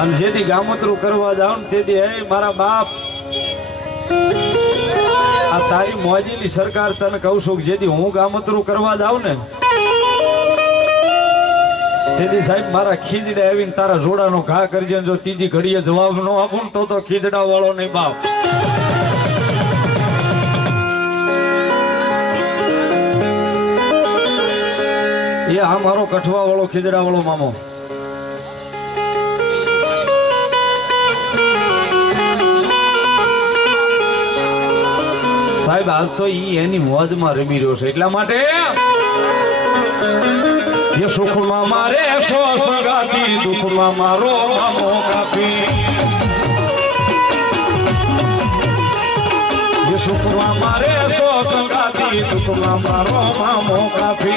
અને જેથી ગામતરું કરવા જાવ ને તેથી હે મારા બાપ આ તારી મોજીની સરકાર તને કહું છું કે જેથી હું ગામતરું કરવા જાઉં ને તેથી સાહેબ મારા ખીજડા આવીને તારા જોડાનો ઘા કરજે જો ત્રીજી ઘડીએ જવાબ ન આપું તો ખીજડા વાળો નહીં બાપ એ આ મારો કઠવા વાળો ખીજડા વાળો મામો સાહેબ આજ તો ઈ એની મોજમાં રમી રહ્યો છે એટલા માટે ये सुख में मारे सो सगाती दुख में मारो मामो काफी ये सुख में मारे सो सगाती दुख में मारो मामो काफी